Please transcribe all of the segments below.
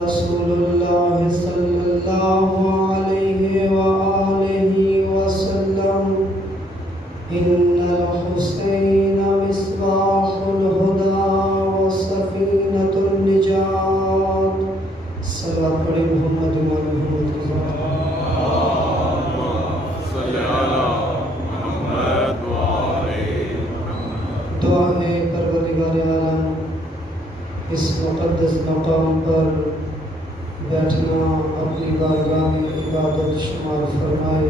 رسول الله صلى الله عليه وآله وسلم إن الحسين مصباح الهدى وسفينة النجاة صلى پڑھیں محمد محمد صلی علی محمد وآلہ محمد۔ دعا ہے پروردگار عالم اس مقدس مقام پر بیٹھنا اپنی بارگاہ میں عبادت شمار فرمائے۔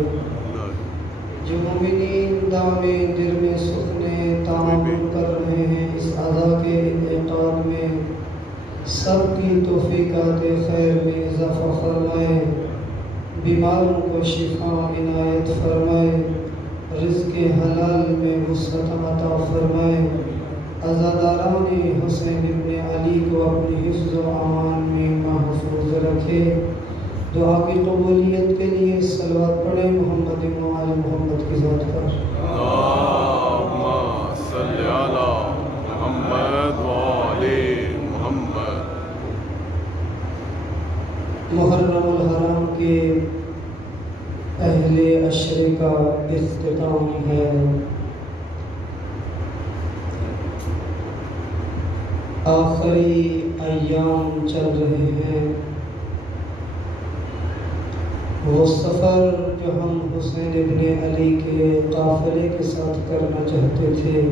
جو مومنین دامِ دل میں سکنے تعامل کر رہے ہیں اس ادا کے انعقاد میں سب کی توفیقات خیر میں اضافہ فرمائے، بیماروں کو شفا عنایت فرمائے، رزق حلال میں وسعت عطا فرمائے، عزاداران حسین ابن علی کو اپنی حفظ و امان میں محفوظ رکھے۔ دعا کی قبولیت کے لیے صلوات پڑھیں محمد و آل محمد کی ذات پر۔ اللہم صلی علی محمد وآلہ محمد۔ محرم الحرام کے پہلے عشرے کا اختتام ہے۔ آخری ایام چل رہے ہیں۔ وہ سفر جو ہم حسین ابن علی کے قافلے کے ساتھ کرنا چاہتے تھے،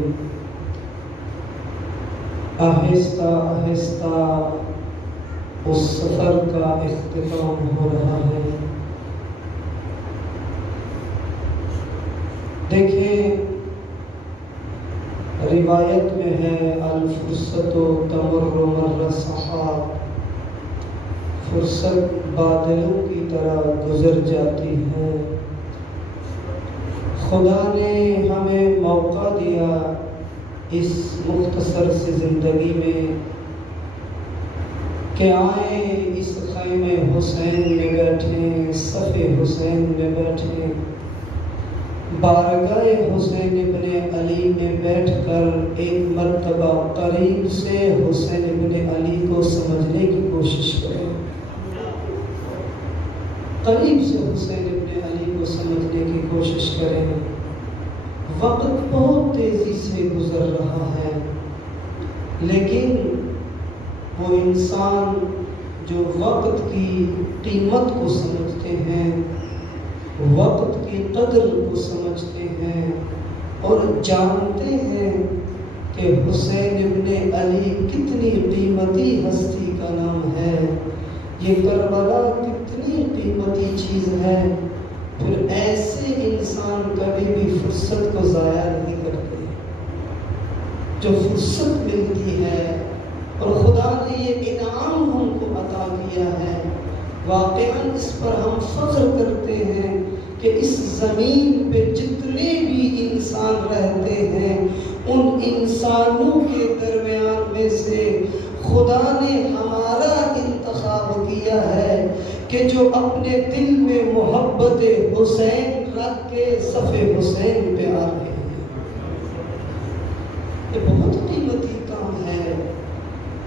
آہستہ آہستہ اس سفر کا اختتام ہو رہا ہے۔ دیکھیں روایت میں ہے الفرصت تمر مر سحاب، فرصت بادلوں کی طرح گزر جاتی ہے۔ خدا نے ہمیں موقع دیا اس مختصر سی زندگی میں کہ آئیں اس خیمے حسین میں بیٹھیں، صف حسین میں بیٹھیں، بارگاہ حسین ابن علی میں بیٹھ کر ایک مرتبہ قریب سے حسین ابن علی کو سمجھنے کی کوشش کریں، قریب سے حسین ابن علی کو سمجھنے کی کوشش کریں۔ وقت بہت تیزی سے گزر رہا ہے، لیکن وہ انسان جو وقت کی قیمت کو سمجھتے ہیں، وقت کی قدر کو سمجھتے ہیں اور جانتے ہیں کہ حسین ابن علی کتنی قیمتی ہستی کا نام ہے، یہ کربلا کتنی قیمتی چیز ہے، پھر ایسے انسان کبھی بھی فرصت کو ضائع نہیں کرتے۔ جو فرصت ملتی ہے اور خدا نے یہ انعام ہم کو عطا کیا ہے، واقعاً اس پر ہم فخر کرتے ہیں کہ اس زمین پہ جتنے بھی انسان رہتے ہیں ان انسانوں کے درمیان میں سے خدا نے ہمارا انتخاب کیا ہے کہ جو اپنے دل میں محبت حسین رکھ کے صف حسین پہ آ رہے ہیں۔ یہ بہت قیمتی کام ہے،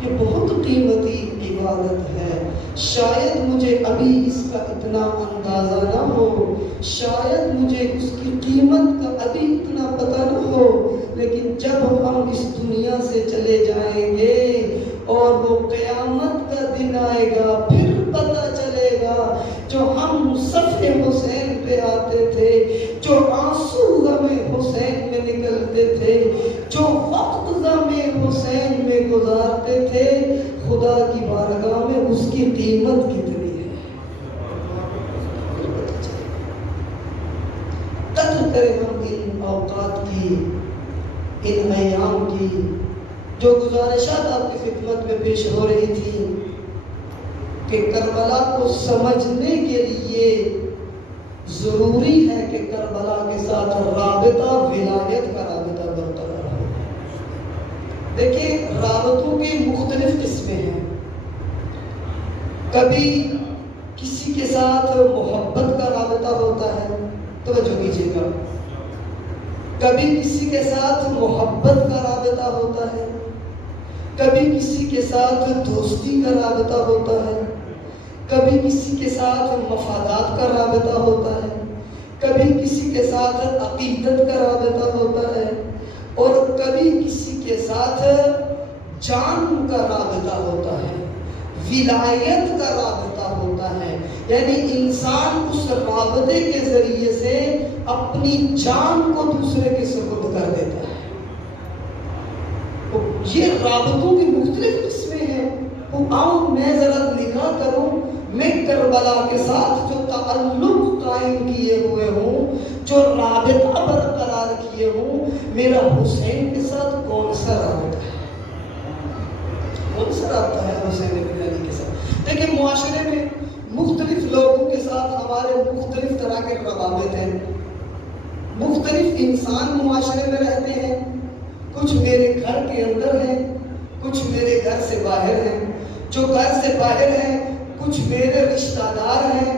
یہ بہت قیمتی عبادت ہے۔ شاید مجھے ابھی اس کا اتنا اندازہ نہ ہو، شاید مجھے اس کی قیمت کا ابھی اتنا پتہ نہ ہو، لیکن جب ہم اس دنیا سے چلے جائیں گے اور وہ قیامت کا دن آئے گا، پھر پتہ چلے گا جو ہم صف حسین پہ آتے تھے، جو آنسو غم حسین میں نکلتے تھے، جو وقت غم حسین میں گزارتے تھے، خدا کی بارگاہ میں اس کی قیمت کتنی ہے۔ قدر کریں ہم ان اوقات کی، ان ایام کی۔ جو گزارشات آپ کی خدمت میں پیش ہو رہی تھی کہ کربلا کو سمجھنے کے لیے ضروری ہے کہ کربلا کے ساتھ رابطہ، ولایت کا رابطہ برقرار ہو۔ دیکھیں رابطوں کی مختلف قسمیں ہیں۔ کبھی کسی کے ساتھ محبت کا رابطہ ہوتا ہے، توجہ کیجیے گا، کبھی کسی کے ساتھ محبت کا رابطہ ہوتا ہے، کبھی کسی کے ساتھ دوستی کا رابطہ ہوتا ہے، کسی کے ساتھ مفادات کا رابطہ ہوتا ہے، کبھی کسی کے ساتھ عقیدت کا رابطہ ہوتا ہے، اور کبھی کسی کے ساتھ جان کا رابطہ ہوتا ہے، ولایت کا رابطہ ہوتا ہے۔ یعنی انسان اس رابطے کے ذریعے سے اپنی جان کو دوسرے کے سپرد کر دیتا ہے۔ یہ رابطوں کی مختلف قسمیں ہیں۔ آؤ میں ذرا نگاہ کروں، میں کربلا کے ساتھ جو تعلق قائم کیے ہوئے ہوں، جو رابطہ برقرار کیے ہوں، میرا حسین کے ساتھ کون سا رابطہ ہے؟ کون سا رابطہ ہے حسین ابن علی کے ساتھ؟ دیکھیں، معاشرے میں مختلف لوگوں کے ساتھ ہمارے مختلف طرح کے روابط ہیں، مختلف انسان معاشرے میں رہتے ہیں، کچھ میرے گھر کے اندر ہیں، کچھ میرے گھر سے باہر ہیں، جو گھر سے باہر ہیں کچھ میرے رشتہ دار ہیں،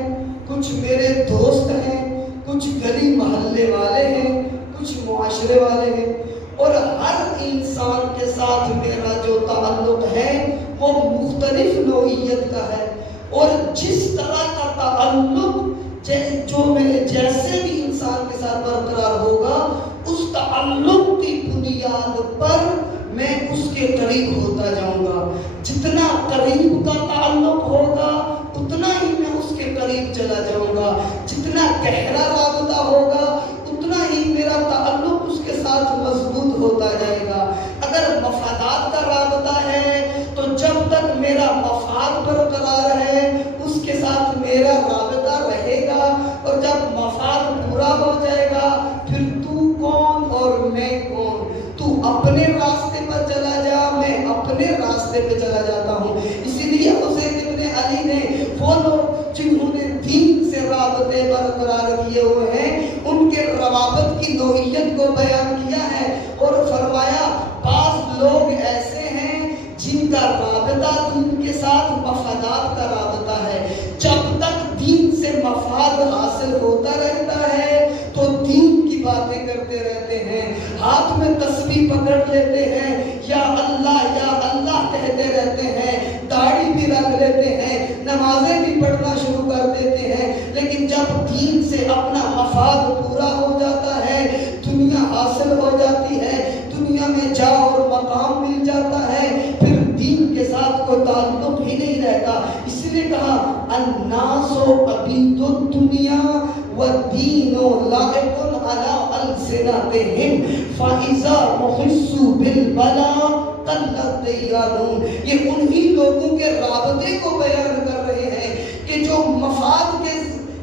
کچھ میرے دوست ہیں، کچھ گلی محلے والے ہیں، کچھ معاشرے والے ہیں، اور ہر انسان کے ساتھ میرا جو تعلق ہے وہ مختلف نوعیت کا ہے، اور جس طرح کا تعلق جو میں جیسے بھی انسان کے ساتھ برقرار ہوگا، اس تعلق کی بنیاد پر میں اس کے قریب ہوتا جاؤں گا۔ جتنا قریب کا تعلق ہوگا اتنا ہی میں اس کے قریب چلا جاؤں گا، جتنا گہرا رابطہ ہوگا اتنا ہی میرا تعلق اس کے ساتھ مضبوط ہوتا جائے گا۔ اگر مفادات کا رابطہ ہے تو جب تک میرا مفاد برقرار ہے اس کے ساتھ میرا رابطہ رہے گا، اور جب مفاد پورا ہو جائے گا پھر تو کون اور میں کون، تو اپنے راستے پر چلا جا، میں اپنے راستے پہ چلا جاتا ہوں۔ اسی لیے حسین ابن علی نے وہ لوگ جنہوں نے دین سے رابطے برقرار کیے ہوئے ہیں ان کے روابط کی نوعیت کو بیان کیا ہے، اور فرمایا بعض لوگ ایسے ہیں جن کا رابطہ دین کے ساتھ مفادات کا رابطہ ہے، جب تک دین سے مفاد حاصل ہوتا رہتا ہے تو دین کی باتیں کرتے رہتے ہیں، ہاتھ میں تسبیح پکڑ لیتے ہیں، یا اللہ کہتے رہتے ہیں، داڑھی بھی رکھ لیتے ہیں، نمازیں بھی پڑھنا شروع کر دیتے ہیں، لیکن جب دین سے اپنا مفاد پورا ہو جاتا ہے، دنیا حاصل ہو جاتی ہے، دنیا میں جا اور مقام مل جاتا ہے، پھر دین کے ساتھ کوئی تعلق ہی نہیں رہتا۔ اسی لیے کہا الناس عبید الدنیا والدین لائق علی السنتہم فاذا محسوا بالبلاء قلت دیانون۔ یہ انہی لوگوں کے رابطے کو بیان کر رہے ہیں کہ جو مفاد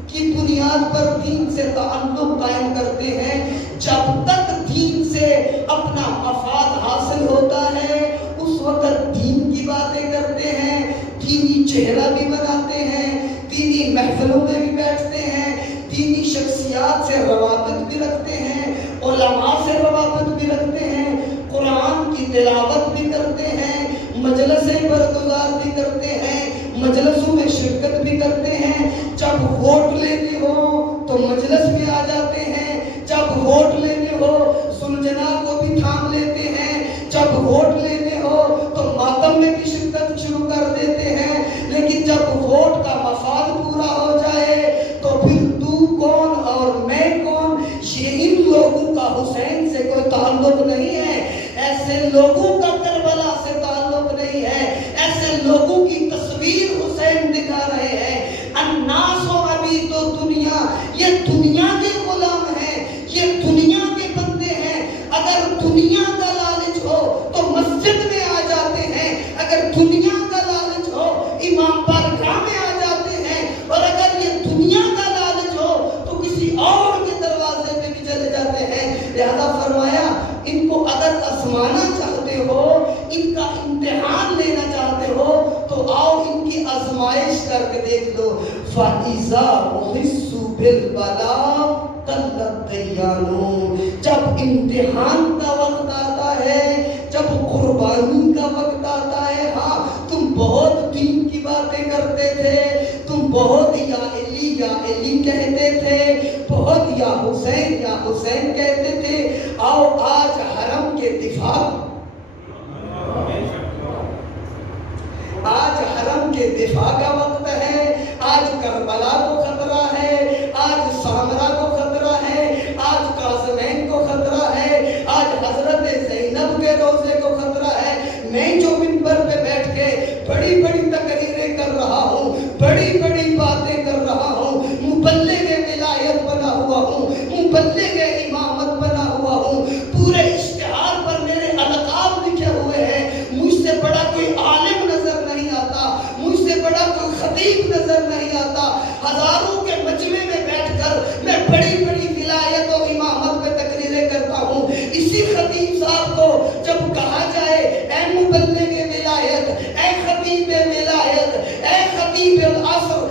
کی بنیاد پر دین سے تعلق قائم کرتے ہیں، جب تک دین سے اپنا مفاد حاصل ہوتا ہے اس وقت دین کی باتیں کرتے ہیں، دینی چہرہ بھی بناتے ہیں، دینی محفلوں میں بھی بیٹھتے ہیں، دینی شخصیات سے روابط بھی رکھتے ہیں، علماء سے روابط بھی رکھتے ہیں، قرآن کی تلاوت بھی کرتے ہیں، مجلسیں برگزار بھی کرتے ہیں، مجلسوں میں شرکت بھی کرتے ہیں، جب ووٹ لینے ہو تو مجلس میں آ جاتے ہیں، جب ووٹ لینے ہو سلجنا کو بھی تھام لیتے ہیں، جب ووٹ لینے ہو تو ماتم میں بھی شرکت شروع کر دیتے ہیں، لیکن جب ووٹ کا مفاد پورا ہو جائے تو پھر تو کون اور میں کون، یہ ان لوگوں کا حسین سے کوئی تعلق نہیں ہے، ایسے لوگوں کا کربلا سے تعلق نہیں ہے، ایسے لوگوں کی تصویر حسین دکھا رہے ہیں۔ الناس عبید الدنیا، یہ دنیا کے غلام ہیں، یہ دنیا کے بندے ہیں، اگر دنیا کا لالچ ہو تو مسجد میں آ جاتے ہیں، اگر دنیا کا لالچ ہو امام بارگاہ میں آ جاتے ہیں، اور اگر یہ دنیا کا لالچ ہو تو کسی اور کے دروازے پہ بھی چلے جاتے ہیں۔ لہذا فرمایا ان کو اگر آزمانا چاہتے ہو، ان کا امتحان لینا چاہتے ہو تو آؤ ان کی آزمائش کر کے دیکھ لو۔ فَإِذَا مُحِسُّ بِالْبَلَا قَلَّتْ دَيَّانُونَ، جب امتحان کا وقت آتا ہے، جب قربانی کا وقت آتا ہے، ہاں تم بہت دین کی باتیں کرتے تھے، تم بہت یا علی کہتے تھے، بہت یا حسین کہتے تھے، آؤ آج حرم کے دفاع، آج حرم کے دفاع کا وقت ہے، آج خطیب نظر نہیں آتا، ہزاروں کے مجمع میں بیٹھ کر میں بڑی بڑی ولایت اور امامت پہ تقریریں کرتا ہوں، اسی خطیب صاحب کو جب کہا جائے اے مبلغ ولایت، اے خطیب ولایت، اے خطیب العصر،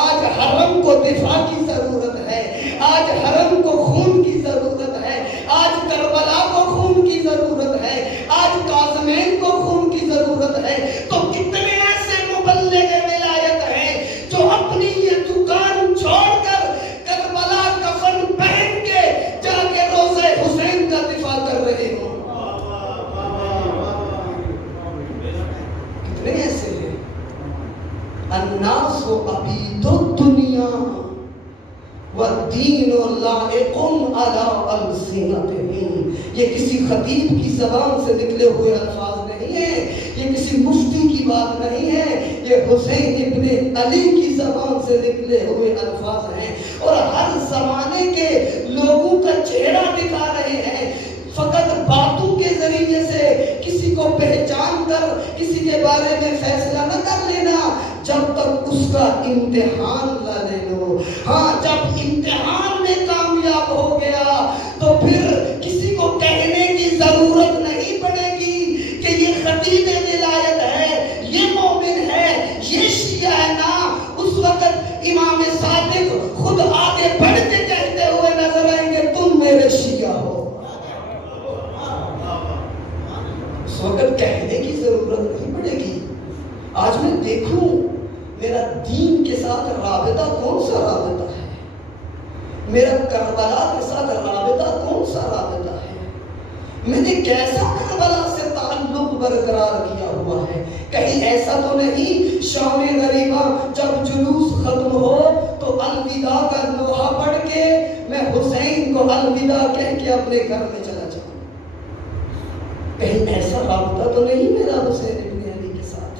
آج حرم کو دفاع کی ضرورت ہے، آج حرم کو خون کی ضرورت ہے، آج کربلا کو خون کی ضرورت ہے، آج کاظمین کو خون کی ضرورت ہے، تو کتنے ایسے مبلغ ولایت ہیں جو اپنی یہ دکان چھوڑ کر کربلا کفن پہن کے جا کے روضہ حسین کا دفاع کر رہے ہوں؟ کتنے ایسے ہیں؟ الناس عبید الدنیا والدین لائق علی السنتہم، یہ کسی خطیب کی زبان سے نکلے ہوئے الفاظ نہیں ہیں، یہ کسی مفتی کی بات نہیں ہے، یہ حسین ابن علی کی زبان سے نکلے ہوئے الفاظ ہیں، اور ہر زمانے کے لوگوں کا چہرہ دکھا رہے ہیں۔ فقط باتوں کے ذریعے سے کسی کو پہچان کر کسی کے بارے میں فیصلہ نہ کر لینا جب تک اس کا امتحان نہ لے لو۔ ہاں، جب امتحان میں کامیاب ہو گیا تو پھر کسی کو کہنے کی ضرورت نہیں پڑے گی کہ یہ خطیب ولایت ہے، یہ مومن ہے، یہ شیعہ ہے نا۔ اس وقت امام صادق خود آگے بڑھ کے کہتے ہوئے نظر آئیں گے تم میرے شیعہ ہو۔ اس وقت کہنے کی ضرورت نہیں پڑے گی۔ آج میں دیکھوں میرا دین کے ساتھ رابطہ کون سا رابطہ ہے، میرا کربلا کے ساتھ رابطہ کون سا رابطہ ہے، میں نے کیسا کربلا سے تعلق برقرار کیا ہوا ہے۔ کہیں ایسا تو نہیں شام غریبہ جب جلوس ختم ہو تو الوداع کا لوحہ پڑھ کے میں حسین کو الوداع کہہ کے اپنے گھر میں چلا جاؤں؟ کہیں ایسا رابطہ تو نہیں میرا حسین ابن علی کے ساتھ؟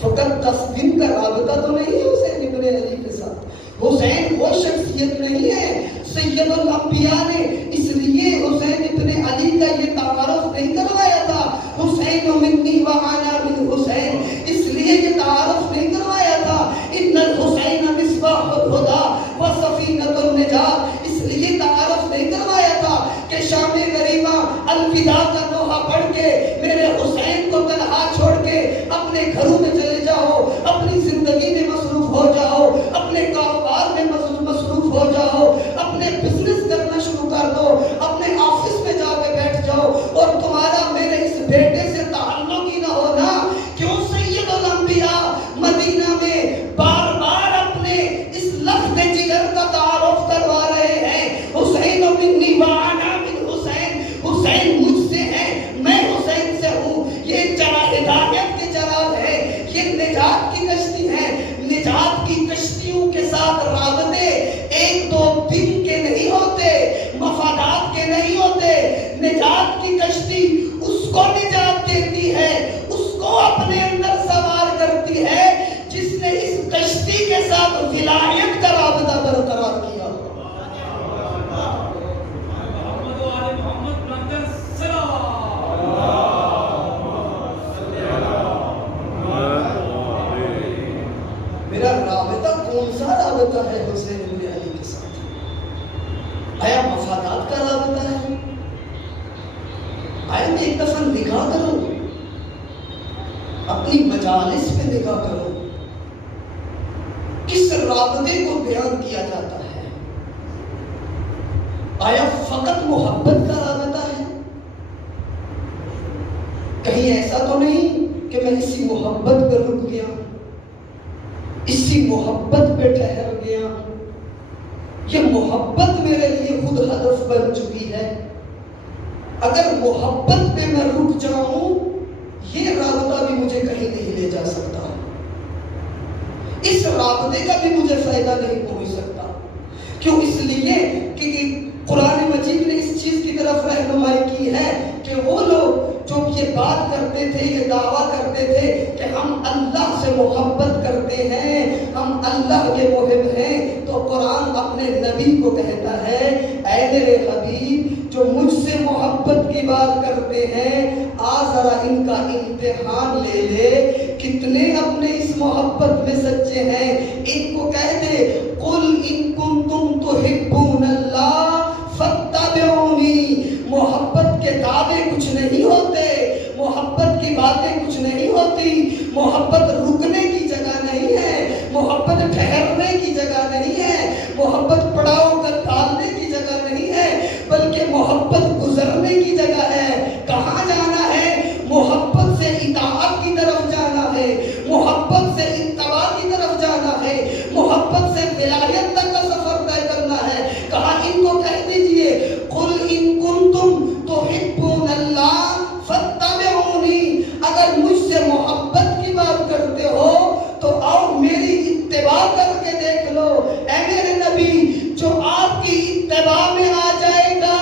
فقط 10 دن کا رابطہ تو نہیں ہے حسین ابن علی کے ساتھ؟ حسین وہ شخصیت نہیں ہے، سید الانبیاء نے اس لیے حسین ابن علی کا یہ تعارف نہیں کروایا تھا، حسین منی وانا من حسین، اس لیے یہ تعارف نہیں کروایا تھا، ان الحسین مصباح الہدی وسفینۃ النجات، اس لیے تعارف نہیں کروایا تھا کہ شام غریبہ الوداع کا لوحہ پڑھ کے میرے حسین کو تنہا چھوڑ کے اپنے گھروں میں چلے جاؤ، اپنی زندگی میں مصروف ہو جاؤ، اپنے کاروبار میں مصروف ہو جاؤ، اپنے بزنس کرنا شروع کر دو، اپنے آفس میں جا کے بیٹھ جاؤ، اور تمہارا میرے اس بیٹے سے تعلق ہی نہ ہونا۔ کیوں سید الانبیاء مدینہ میں بار بار اپنے اس لفظ جگر کا تعارف کروا رہے ہیں، حسین منی وانا من حسین، حسین مجھ سے ہے، میں حسین سے ہوں۔ یہ ہدایت کے چراغ ہے، یہ نجات کی کشتی ہے۔ نجات کی کشتیوں کے ساتھ رابطے 1-2 دن کے نہیں ہوتے، مفادات کے نہیں ہوتے۔ نجات کی کشتی اس کو نجات دیتی ہے، اس کو اپنے اندر سوار کرتی ہے جس نے اس کشتی کے ساتھ ولایت کا رابطہ برقرار کیا۔ میرا رابطہ کون سا رابطہ ہے حسین ابن علی کے ساتھ؟ آیا مفادات کا رابطہ ہے؟ آیا میں ایک دفعہ نگاہ کروں، اپنی مجالس میں نگاہ کروں، کس رابطے کو بیان کیا جاتا ہے؟ آیا فقط محبت کا رابطہ ہے؟ کہیں ایسا تو نہیں کہ میں اسی محبت پر رک گیا، اسی محبت پہ ٹھہر گیا، یہ محبت میرے لیے خود ہدف بن چکی ہے؟ اگر محبت پہ میں رک جاؤں یہ رابطہ بھی مجھے کہیں نہیں لے جا سکتا، اس رابطے کا بھی مجھے فائدہ نہیں پہنچ سکتا۔ کیوں؟ اس لیے کہ قرآن مجید نے اس چیز کی طرف رہنمائی کی ہے کہ وہ لوگ جو یہ بات کرتے تھے، یہ دعویٰ کرتے تھے کہ ہم اللہ سے محبت کرتے ہیں، ہم اللہ کے محب ہیں، تو قرآن اپنے نبی کو کہتا ہے اے میرے حبیب جو مجھ سے محبت کی بات کرتے ہیں، آ ذرا ان کا امتحان لے لے، کتنے اپنے اس محبت محبت میں سچے ہیں ان کو کہہ دے قل ان کنتم تحبون اللہ فاتبعونی. محبت کے دعوے کچھ نہیں ہوتے، محبت کی باتیں کچھ نہیں ہوتی، محبت رکنے کی جگہ نہیں ہے، محبت ٹھہرنے کی جگہ نہیں ہے، محبت پڑاؤ کر ڈالنے کی جگہ نہیں ہے، بلکہ محبت گزرنے کی جگہ ہے. کہاں جانا ہے؟ محبت سے اطاعت کی طرف جانا ہے، محبت سے اتباع کی طرف جانا ہے، محبت سے ولایت تک کا سفر طے کرنا ہے. کہا ان کو کہہ دیجئے قل ان کنتم تحبون اللہ فاتبعونی. اگر مجھ سے محبت کی بات کرتے ہو تو آؤ میری اتباع کر کے دیکھ لو. اے میرے نبی، جو آپ کی اتباع میں آ جائے گا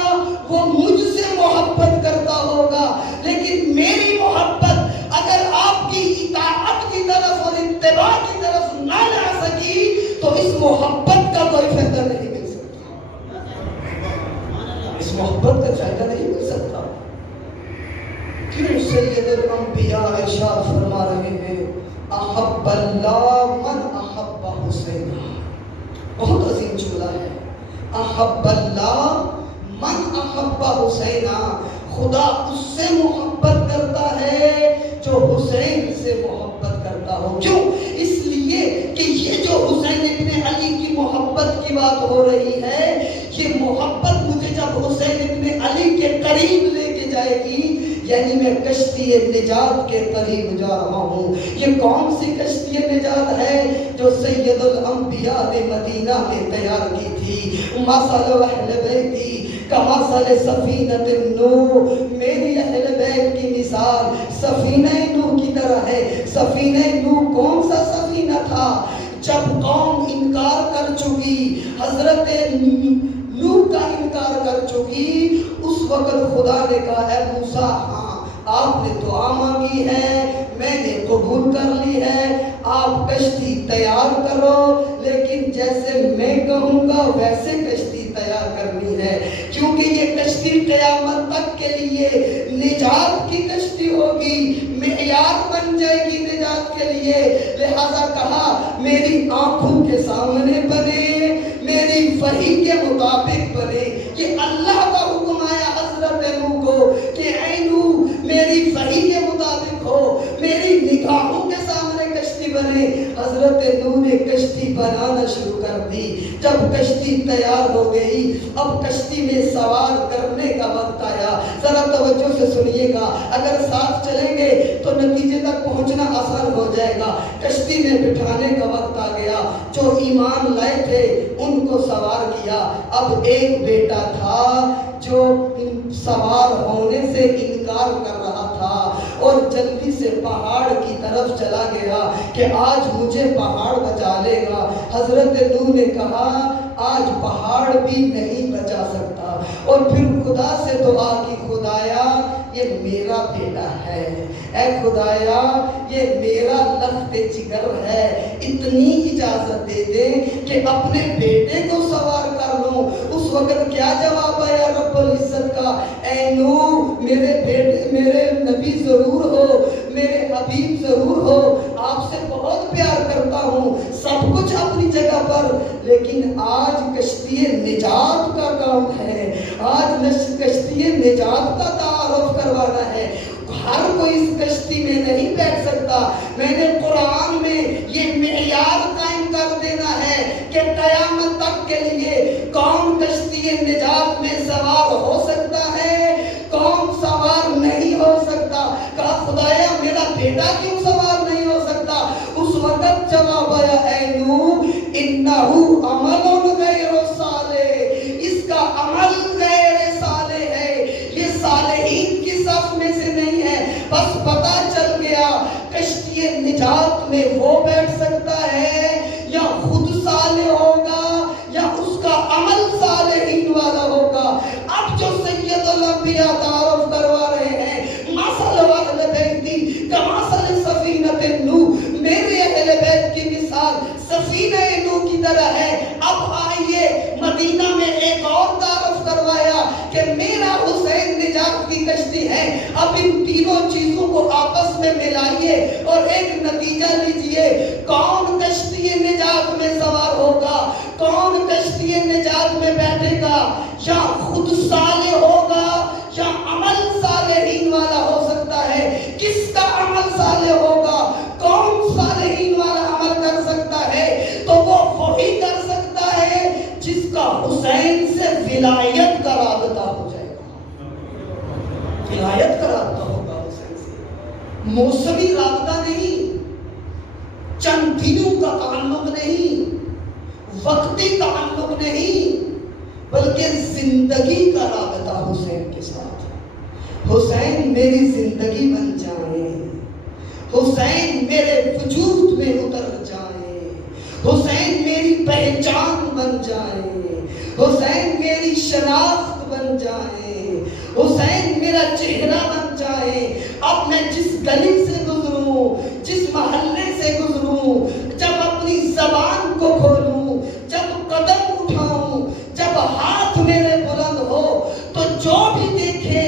وہ مجھ سے محبت کرتا ہوگا، لیکن میری محبت اگر آپ کی اطاعت کی طرف اور اتباع کی طرف نہ جا سکی تو اس محبت کا کوئی فائدہ نہیں مل سکتا، اس محبت کا فائدہ نہیں مل سکتا. کیوں سید الانبیاء ارشاد فرما رہے ہیں احب اللہ من احب حسین. بہت عظیم جملہ ہے. احب اللہ من احب حسین. خدا اس سے محبت کرتا ہے جو حسین سے محبت کرتا ہو. کیوں؟ اس لیے کہ یہ جو حسین ابن علی کی محبت کی بات ہو رہی ہے، یہ محبت مجھے جب حسین ابن علی کے قریب لے کے جائے گی، یعنی میں کشتی نجات کے قریب جا رہا ہوں. یہ کون سی کشتی نجات ہے جو سید الانبیاء نے مدینہ میں تیار کی تھی؟ مثل اہل بیتی کمثل سفینۃ النوح. میری اہل بیت کی مثال سفینہ نوح کی طرح ہے. سفینہ نوح کون سا سفینہ تھا؟ جب قوم انکار کر چکی، حضرت نوح کا انکار کر چکی، اس وقت خدا نے کہا اے موسیٰ، ہاں آپ نے دعا مانگی ہے، میں نے قبول کر لی ہے، آپ کشتی تیار کرو، لیکن جیسے میں کہوں گا ویسے کشتی تیار کرنی ہے، کیونکہ یہ کشتی قیامت تک کے لیے نجات کی کشتی ہوگی، معیار بن جائے گی نجات کے لیے. لہذا کہا میری آنکھوں کے سامنے بنے، میری وحی کے مطابق بنے. یہ اللہ کا حکم آیا حضرت نوح کو کہ اے نوح میری وحی کے مطابق ہو، میری نگاہوں کے سامنے کشتی بنے. حضرت نوح نے کشتی بنانا شروع کر دی. جب کشتی تیار ہو گئی، اب کشتی میں سوار کرنے کا وقت آیا. ذرا توجہ سے سنیے گا، اگر ساتھ چلیں گے تو نتیجے تک پہنچنا آسان ہو جائے گا. کشتی میں بٹھانے کا وقت آ گیا. جو ایمان لائے تھے ان کو سوار کیا. اب ایک بیٹا تھا جو سوار ہونے سے انکار کر رہا تھا اور جلدی سے پہاڑ کی طرف چلا گیا کہ آج مجھے پہاڑ بچا لے گا. حضرت نوح نے کہا آج پہاڑ بھی نہیں بچا سکتا، اور پھر خدا سے دعا کی خدایا یہ میرا بیٹا ہے، اے خدایا یہ میرا لخت جگر ہے، اتنی اجازت دے دے کہ اپنے بیٹے کو سوار کر لوں. اس وقت کیا جواب آیا رب العزت کا؟ اے نوح میرے بیٹے، میرے نبی ضرور ہو، میرے حبیب ضرور ہو، آپ سے بہت پیار کرتا ہوں، سب کچھ اپنی جگہ پر، لیکن آج کشتی نجات کا کام ہے، آج کشتی نجات کا تعارف کروانا ہے. ہر کوئی اس کشتی میں نہیں بیٹھ سکتا. میں نے قرآن میں یہ معیار قائم کر دینا ہے کہ قیامت تک کے لیے کون کشتی نجات میں سوار ہو سکتا ہے، کون سوار نہیں ہو سکتا. کہا خدایا میرا بیٹا کیوں سوار نہیں ہو سکتا؟ اس وقت جواب آیا اے نوح انہو عمل غیر صالح، اس کا عمل غیر صالح ہے، یہ صالحین کی صف میں سے نہیں ہے. بس پتا چل گیا کشتی نجات میں وہ بیٹھ سکتا ہے یا خود صالح ہوگا یا اس کا عمل صالحین والا ہوگا. اب جو سید الانبیاء تعارف کروا رہے ہیں مثل اہل بیتی کمثل سفینۃ نوح، میرے اہل بیت کی مثال سفینہ نوح کی طرح ہے. اب آئیے مدینہ میں ایک اور تعارف کروایا کہ میرا حسین نجات کی کشتی ہے. اب ان تینوں چیزوں کو آپس میں ملائیے اور ایک نتیجہ لیجئے. کون حسین سے ولایت کا رابطہ ہو جائے گا. ولایت کا رابطہ ہوگا حسین سے. موسمی رابطہ نہیں، چند دنوں کا تعلق نہیں، وقتی تعلق نہیں، بلکہ زندگی کا رابطہ حسین کے ساتھ. حسین میری زندگی بن جائیں، حسین میرے وجود میں اتر جائیں، حسین میری پہچان بن جائیں، حسین میری شناخت بن جائیں، حسین میرا چہرہ بن جائیں. اب میں جس گلی سے گزروں، جس محلے سے گزروں، جب اپنی زبان کو کھولوں، جب قدم اٹھاؤں، جب ہاتھ میرے بلند ہو، تو جو بھی دیکھے،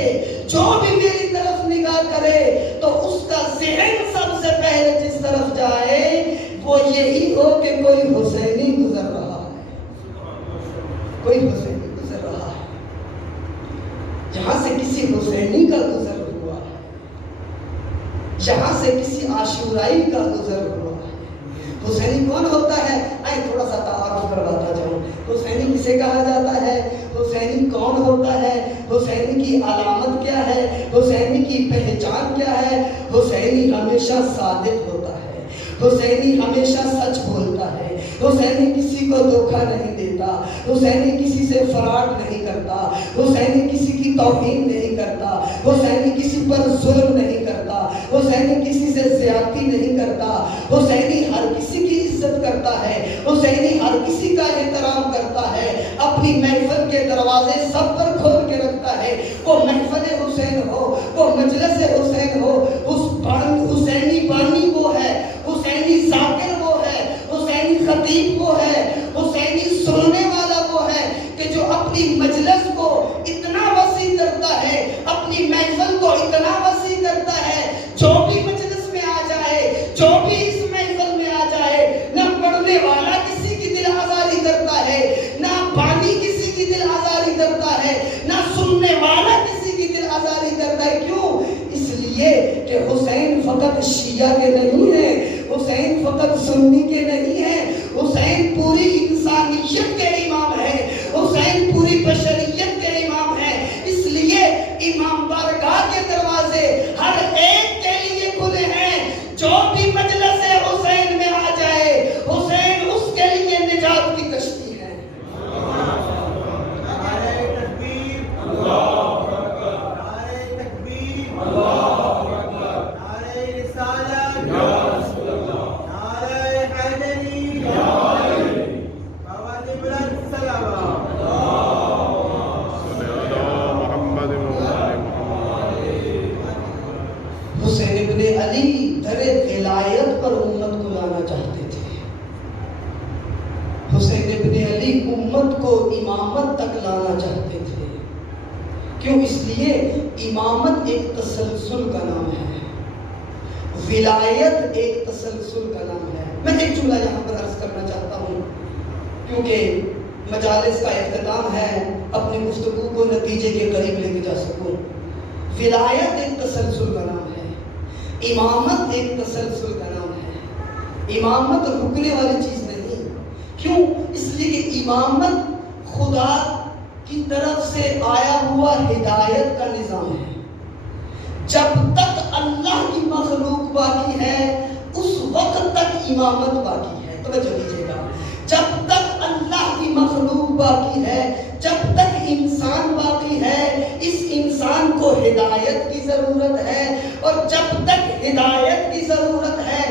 جو بھی میری طرف نگاہ کرے، تو اس کا ذہن سب سے پہلے جس طرف جائے وہ یہی ہو کہ کوئی حسینی گزر رہا ہے، کوئی حسینی گزر رہا ہے. جہاں سے کسی حسینی کا گزر ہوا ہے، جہاں سے کسی عاشورائی کا گزر ہوا ہے. حسینی کون ہوتا ہے؟ آئے تھوڑا سا تعارف کرواتا جاؤں. حسینی کسے کہا جاتا ہے؟ حسینی کون ہوتا ہے؟ حسینی کی علامت کیا ہے؟ حسینی کی پہچان کیا ہے؟ حسینی ہمیشہ صادق ہوتا ہے، حسینی ہمیشہ سچ بولتا ہے، حسینی کسی کو دھوکہ نہیں دیتا، حسینی کسی سے فراڈ نہیں کرتا، حسینی کسی کی توہین نہیں کرتا، حسینی کسی پر ظلم نہیں کرتا، حسینی کسی سے زیادتی نہیں کرتا، حسینی ہر کسی کی عزت کرتا ہے، حسینی ہر کسی کا احترام کرتا ہے، اپنی محفل کے دروازے سب پر کھول کے رکھتا ہے. وہ محفل حسین ہو، وہ مجلس حسین ہو، حسینی بانی وہ ہے، حسینی ذاکر وہ ہے، حسینی خطیب وہ ہے، حسینی سننے والا وہ ہے کہ جو اپنی مجلس کو اتنا وسیع کرتا ہے، اپنی محفل کو اتنا وسیع کرتا ہے، جو بھی مجلس میں آ جائے، جو بھی اس محفل میں آ جائے، نہ پڑھنے والا کسی کی دل آزاری کرتا ہے، نہ بانی کسی کی دل آزاری کرتا ہے، نہ سننے والا کسی کی دل آزاری کرتا ہے. کیوں؟ اس لیے کہ حسین فقط شیعہ کے نہیں ہیں، حسین فقط سنی کے نہیں ہیں، حسین پوری انسانیت کے امام ہے، حسین پوری بشریت کے امام ہے. اس لیے امام بارگاہ کے دروازے ہر ایک کے لیے کھلے ہیں. جو بھی مجلس حسین میں آ جائے، حسین اس کے لیے نجات کی کشتی ہے. حسین ابن علی در ولایت پر امت کو لانا چاہتے تھے. حسین ابن علی امت کو امامت تک لانا چاہتے تھے. کیوں؟ اس لیے امامت ایک تسلسل کا نام ہے، ولایت ایک تسلسل کا نام ہے. میں ایک جملہ یہاں پر عرض کرنا چاہتا ہوں کیونکہ مجالس کا اختتام ہے، اپنی گفتگو کو نتیجے کے قریب لے کے جا سکوں. ولایت ایک تسلسل کا نام ہے، امامت ایک تسلسل کا نام ہے. امامت رکنے والی چیز نہیں. کیوں؟ اس لیے کہ امامت خدا کی طرف سے آیا ہوا ہدایت کا نظام ہے. جب تک اللہ کی مخلوق باقی ہے اس وقت تک امامت باقی ہے. توجہ دیجیے گا، جب تک اللہ کی مخلوق باقی ہے، جب تک انسان باقی ہے، اس انسان کو ہدایت کی ضرورت ہے، اور جب تک ہدایت کی ضرورت ہے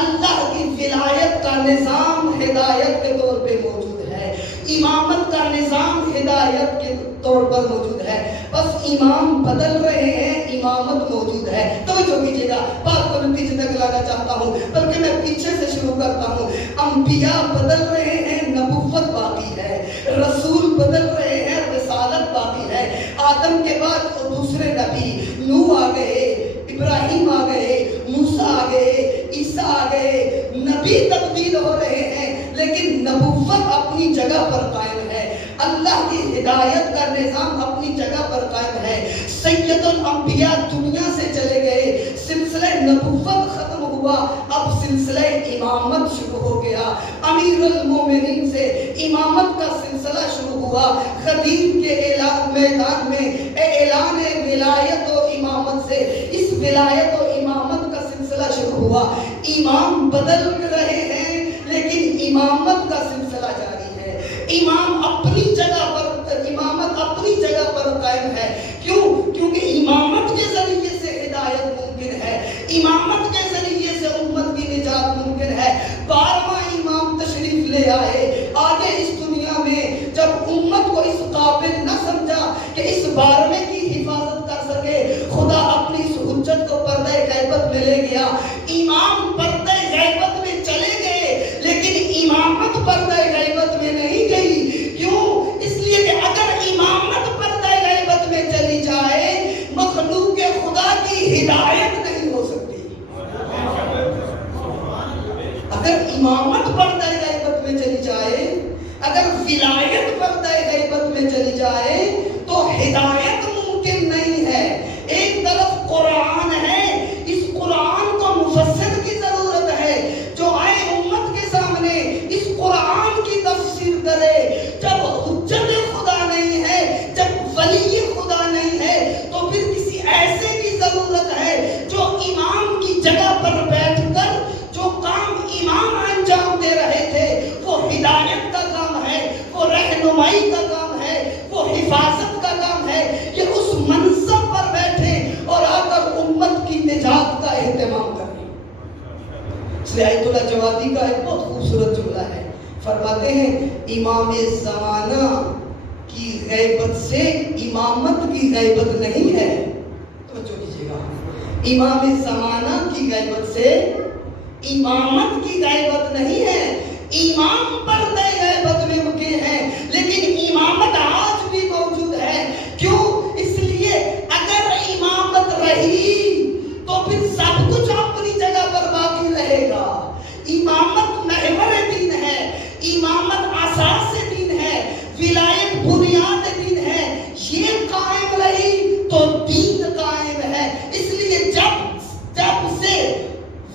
اللہ کی ولایت کا نظام ہدایت کے طور پہ موجود ہے، امامت کا نظام ہدایت کے طور پر موجود ہے. بس امام بدل رہے ہیں، امامت موجود ہے. توجہ کیجیے گا، بات کو نتیجے تک لانا چاہتا ہوں، بلکہ میں پیچھے سے شروع کرتا ہوں. انبیاء بدل رہے ہیں، نبوت باقی ہے. رسول بدل رہے ہیں، رسالت باقی ہے. آدم کے بعد دوسرے نبی نوح آ گئے، ابراہیم آ گئے، موسیٰ آ گئے، عیسیٰ آ گئے. نبی تبدیل ہو رہے ہیں لیکن نبوت اپنی جگہ پر قائم ہے. اللہ کی ہدایت کا نظام اپنی جگہ پر قائم ہے. سید الانبیاء دنیا سے چلے گئے، سلسلہ نبوت ختم ہوا. ہوا، اب سلسلہ امامت شروع ہو گیا۔ امیر المومنین سے امامت کا سلسلہ شروع ہوا۔ خدیب کے میدان میں اعلان ولایت و امامت سے اس ولایت و امامت کا سلسلہ شروع ہوا۔ امام بدل رہے ہیں لیکن امامت کا سلسلہ جاری ہے۔ امام اپنی جگہ پر، امامت اپنی جگہ پر قائم ہے۔ کیوں؟ کیونکہ امامت کے ذریعے سے ہدایت ممکن ہے، امامت کے ذریعے سے امت کی نجات ممکن ہے۔ 12واں امام تشریف لے آئے۔ آگے اس دنیا میں جب امت کو اس قابل نہ سمجھا کہ اس 12ویں کی حفاظت کر سکے، خدا اپنی اس حجت کو پردہ غیبت میں لے گیا۔ امام پردہ غیبت میں چلے گئے لیکن امامت پردہ غیبت میں نہیں گئی۔ کیوں؟ اس لیے کہ اگر امامت پردہ غیبت میں چلی جائے، مخلوق خدا کی ہدایت نہیں ہو سکتی۔ اگر امامت پردہ غیبت میں چلی جائے، اگر ولایت پردہ غیبت میں چلی جائے تو ہدایت ممکن نہیں ہے۔ ایک طرف قرآن ہے، اس قرآن کو مفسر کی ضرورت ہے جو آئے امت کے سامنے اس قرآن کی تفسیر کرے۔ جب حجت خدا نہیں ہے، جب ولی خدا نہیں ہے، تو پھر کسی ایسے کی ضرورت ہے جو امام کی جگہ پر بیٹھ کر جو کام امام انجام دے رہے تھے، وہ ہدایت کا کام ہے، وہ رہنمائی کا کام ہے، وہ حفاظت کا کام ہے، یہ اس منصب پر بیٹھے اور آ کر امت کی نجات کا اہتمام کریں۔ اس لیے آیت اللہ جوادی کا ایک بہت خوبصورت جملہ ہے، فرماتے ہیں امام زمانہ کی غیبت سے امامت کی غیبت نہیں ہے۔ توجہ کیجیے گا، امام زمانہ کی غیبت سے امامت کی غیبت نہیں ہے۔ امام پردہ غیبت میں رکے ہیں لیکن امامت آج بھی موجود ہے۔ کیوں؟ اس لیے اگر امامت رہی تو پھر سب کچھ اپنی جگہ پر باقی رہے گا۔ امامت محور دین ہے، امامت اساس دین ہے، ولایت بنیاد دین ہے۔ یہ قائم رہی تو دین قائم ہے۔ اس لیے جب سے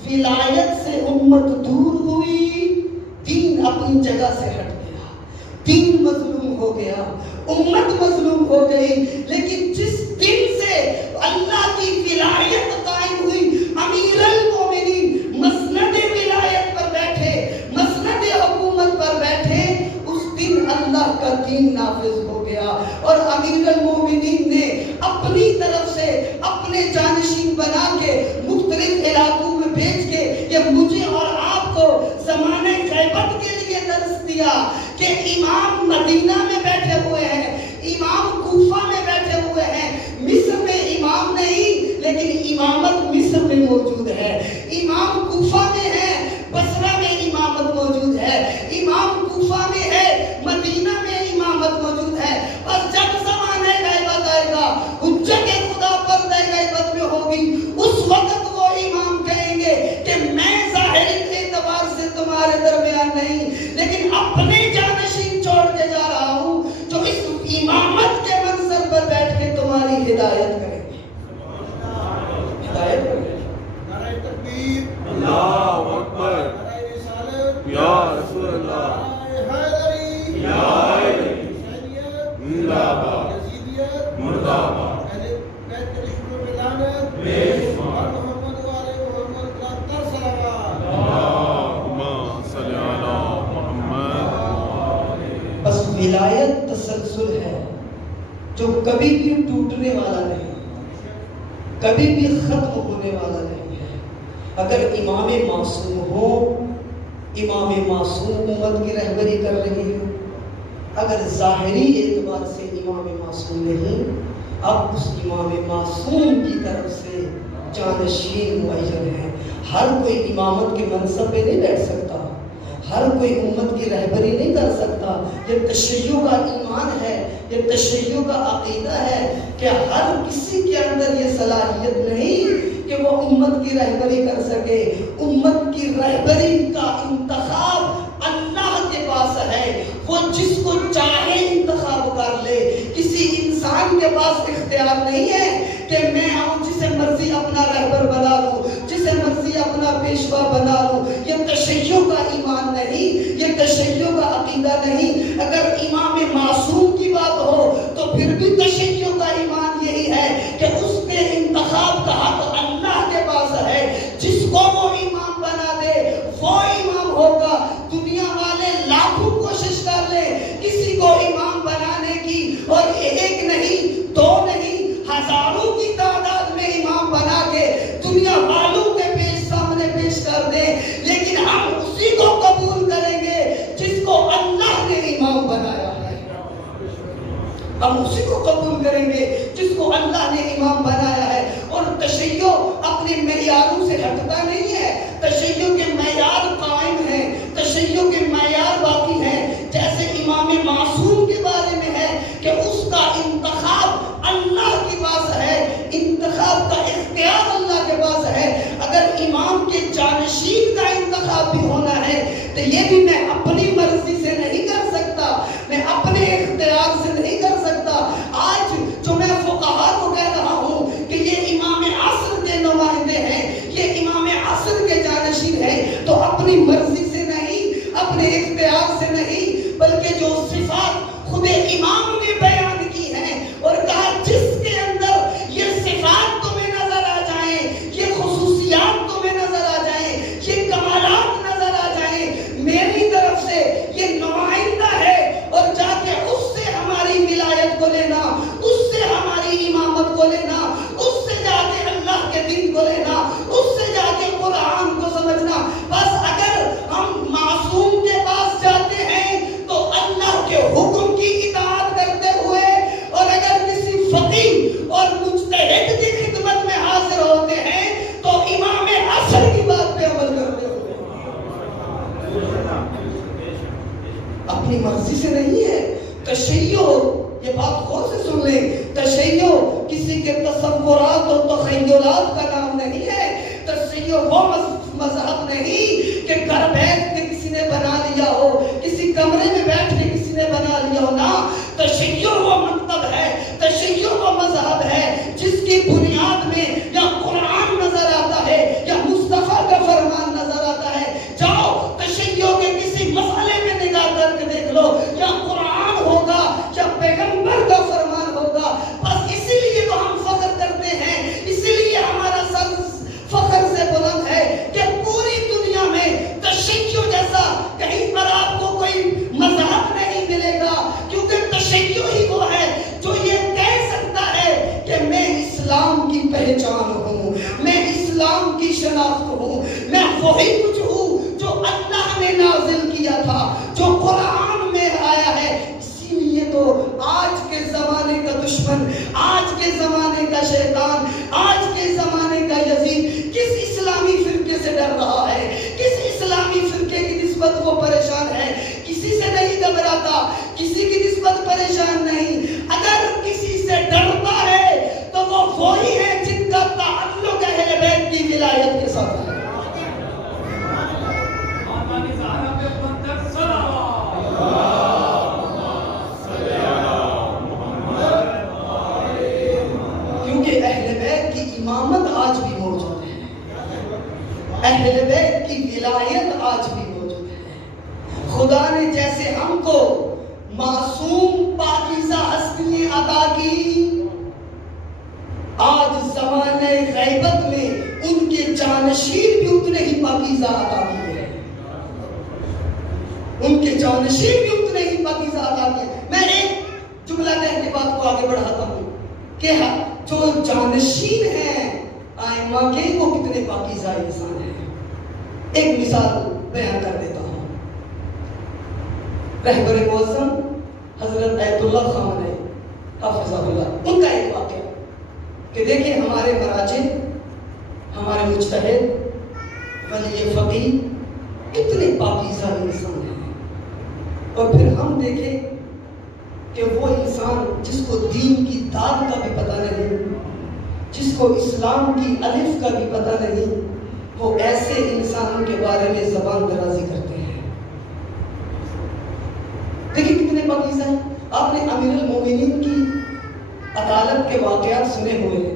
ولایت سے امت دور ہوئی، دین اپنی جگہ سے ہٹ گیا، دین مظلوم ہو گیا، امت مظلوم ہو گئی۔ لیکن جس دن سے اللہ کی ولایت قائم ہوئی، امیر المومنین مسند ولایت پر بیٹھے، مسند حکومت پر بیٹھے، اس دن اللہ کا دین نافذ ہو گیا۔ اور امیر المومنین نے اپنی طرف سے اپنے جانشین بنا کے مختلف علاقوں میں بھیج کے یہ مجھے اور آپ کو زمانہ غیبت کے لیے درس دیا کہ امام مدینہ میں بیٹھے ہوئے ہیں، امام کوفہ میں بیٹھے ہوئے ہیں، مصر میں امام نہیں لیکن امامت مصر میں موجود ہے، امام کوفہ میں ہے، بصرہ میں امامت موجود ہے، امام کوفہ میں ہے، مدینہ میں امامت موجود ہے۔ اور جب زمانہ غیبت آئے گا، حجت خدا پردہ غیبت میں ہوگی، اس وقت وہ امام کہیں گے کہ میں ظاہری اعتبار سے تمہارے درمیان نہیں لیکن اپنے جانشین چھوڑ کے جا رہا ہوں جو اس امامت کے منصب پر بیٹھ کے تمہاری ہدایت کریں گے۔ ہدایت کریں گے۔ نعرہ تکبیر، اللہ اکبر، نعرہ رسالت، یا رسول اللہ، نعرہ حیدری، یا حیدری، حسینیت، زندہ باد، یزیدیت، مردہ باد، اہل بیت کے دشمنوں پہ لعنت، بے شمار، اور محمد و آل محمد کا تر صلوات۔ اللہم صلی علی محمد۔ بس ولایت تسلسل ہے جو کبھی بھی ٹوٹنے والا نہیں، کبھی بھی ختم ہونے والا نہیں ہے۔ اگر امام معصوم ہو، امام معصوم امت کی رہبری کر رہی ہے، اگر ظاہری اعتبار سے امام معصوم نہیں، اب اس امام معصوم کی طرف سے جانشین معین ہیں۔ ہر کوئی امامت کے منصب پہ نہیں بیٹھ سکتا، ہر کوئی امت کی رہبری نہیں کر سکتا۔ یہ تشیع کا ایمان ہے، یہ تشیع کا عقیدہ ہے کہ ہر کسی کے اندر یہ صلاحیت نہیں کہ وہ امت کی رہبری کر سکے۔ امت کی رہبری کا انتخاب اللہ کے پاس ہے، وہ جس کو چاہے انتخاب کر لے۔ کسی انسان کے پاس اختیار نہیں ہے کہ میں آؤں جسے مرضی مرضی اپنا رہبر بنا لوں، جسے مرضی اپنا پیشوا بنا لوں، یہ تشیع کا ایمان نہیں، یہ تشیع کا عقیدہ نہیں۔ اگر امام معصوم کی بات ہو تو پھر بھی تشیع کا ایمان یہی ہے کہ اس کے انتخاب کا حق اللہ کے پاس ہے، جس کو وہ امام بنا دے وہ امام ہوگا۔ دنیا والے لاکھوں کوشش کر لیں کسی کو امام بنانے کی، اور ایک نہیں، دو نہیں، ہزاروں کی تعداد میں امام بنا کے دنیا والوں کے سامنے پیش کر دیں، لیکن ہم اسی کو قبول کریں گے جس کو اللہ نے امام بنایا ہے۔ ہم اسی کو قبول کریں گے جس کو اللہ نے امام بنایا ہے۔ اور تشیع اپنے معیاروں سے ہٹتا نہیں ہے، تشیع کے معیار قائم ہیں، تشیع کے معیار باقی ہیں۔ جیسے امام معصوم کے بارے میں ہے کہ اس کا انتخاب اللہ کے پاس ہے، انتخاب کا اختیار اللہ کے پاس ہے۔ اگر امام کے جانشین کا انتخاب بھی ہونا ہے تو یہ بھی میں اپنی مرضی سے نہیں کر سکتا، میں اپنے اختیار سے نہیں کر سکتا۔ آج جو میں فقہاء کو کہہ رہا ہوں کہ یہ امام عصر کے نمائندے ہیں، یہ امام عصر کے جانشین ہیں، تو اپنی مرضی سے نہیں، اپنے اختیار سے نہیں، بلکہ جو صفات خود امام نے بیان کی ہیں اور کہا جس کے اندر یہ صفات تمہیں نظر آ جائیں، یہ خصوصیات تمہیں نظر آ جائیں، یہ کمالات نظر آ جائیں، میری طرف سے یہ نمائندہ ہے، اور جا کے اس سے ہماری ولایت کو لینا، اس سے ہماری امامت کو لینا، اس سے جا کے اللہ کے دین کو لینا، اس سے جا کے قرآن کو سمجھنا۔ بس اگر ہم معصوم کے پاس جاتے ہیں تو اللہ کے حکم کی اطاعت کرتے ہوئے، اور اگر کسی فقیہ اور مجتہد کی خدمت میں حاضر ہوتے ہیں تو امام عصر کی بات پہ عمل کرتے ہوئے۔ اپنی مرضی سے نہیں ہے تشیع، یہ بات غور سے سن لیں، تشیع کسی کے تصورات اور تخیلات کا نام نہیں ہے۔ تشیع وہ مذہب نہیں کہ گھر بیٹھ کے کسی نے بنا لیا ہو، کسی کمرے میں بیٹھ کے کسی نے بنا لیا ہو، نہ، تشیع وہ مکتب ہے، تشیع وہ مذہب ہے جس کی بنیاد میں یا قرآن نظر آتا ہے یا مصطفیٰ کا فرمان نظر آتا ہے۔ جاؤ تشیع کے کسی مسئلے میں نگاہ کر کے دیکھ لو، یا قرآن ہوگا یا پیغمبر کا فرمان ہوگا۔ بس اسی لیے تو ہم فخر کرتے ہیں، اسی لیے ہمارا سر فخر سے بلند ہے کہ پوری دنیا میں تشیع جیسا کہیں پر آپ کو کوئی مذہب نہیں ملے گا، کیونکہ تشیع ہی وہ ہے جو یہ کہہ سکتا ہے کہ میں اسلام کی پہچان ہوں، میں اسلام کی شناخت ہوں، میں وہی کچھ ہوں جو اللہ نے نازل کیا تھا، جو قرآن میں آیا ہے۔ اسی لیے تو آج کے زمانے کا دشمن، آج کے زمانے کا شیطان، آج کے زمانے کا یزید کس اسلامی فرقے سے ڈر رہا ہے، کس اسلامی فرقے کی نسبت وہ پریشان ہے؟ کسی سے نہیں گھبراتا، کسی کی نسبت پریشان نہیں۔ اگر کسی سے ڈرتا ہے تو وہ وہی ہے جن کا تعلق اہل بیت کی ولایت کے ساتھ ہے۔ کیونکہ اہل بیت کی امامت آج بھی موجود ہے، اہل بیت کی ولایت آج بھی موجود ہے۔ خدا نے جیسے ہم کو معصوم پاکیزہ ہستیاں عطا کی، آج زمانہ غیبت میں ان کے جانشین بھی اتنے ہی پاکیزہ عطا کیے، ان کے جانشین بھی اتنے ہی پاکیزہ عطا کیے۔ میں ایک جملہ کہہ کے بات کو آگے بڑھاتا ہوں کہ جو جانشین ہیں آئمہ کے، وہ کتنے پاکیزہ انسان ہیں۔ ایک مثال بیان کر دیتا ہوں۔ رہبر معظم حضرت ایت اللہ خامنہ حافظہ اللہ، ان کا ایک واقعہ کہ دیکھیں ہمارے مراجع، ہمارے مجتہد، ولی فقیہ کتنے پاکیزہ انسان ہیں، اور پھر ہم دیکھیں کہ وہ انسان جس کو دین کی داد کا بھی پتہ نہیں، جس کو اسلام کی الف کا بھی پتہ نہیں، وہ ایسے انسانوں کے بارے میں زبان درازی کرتے ہیں۔ دیکھیں کتنے پاکیزہ ہیں۔ آپ نے امیر المومنین کی عدالت کے واقعات سنے ہوئے ہیں،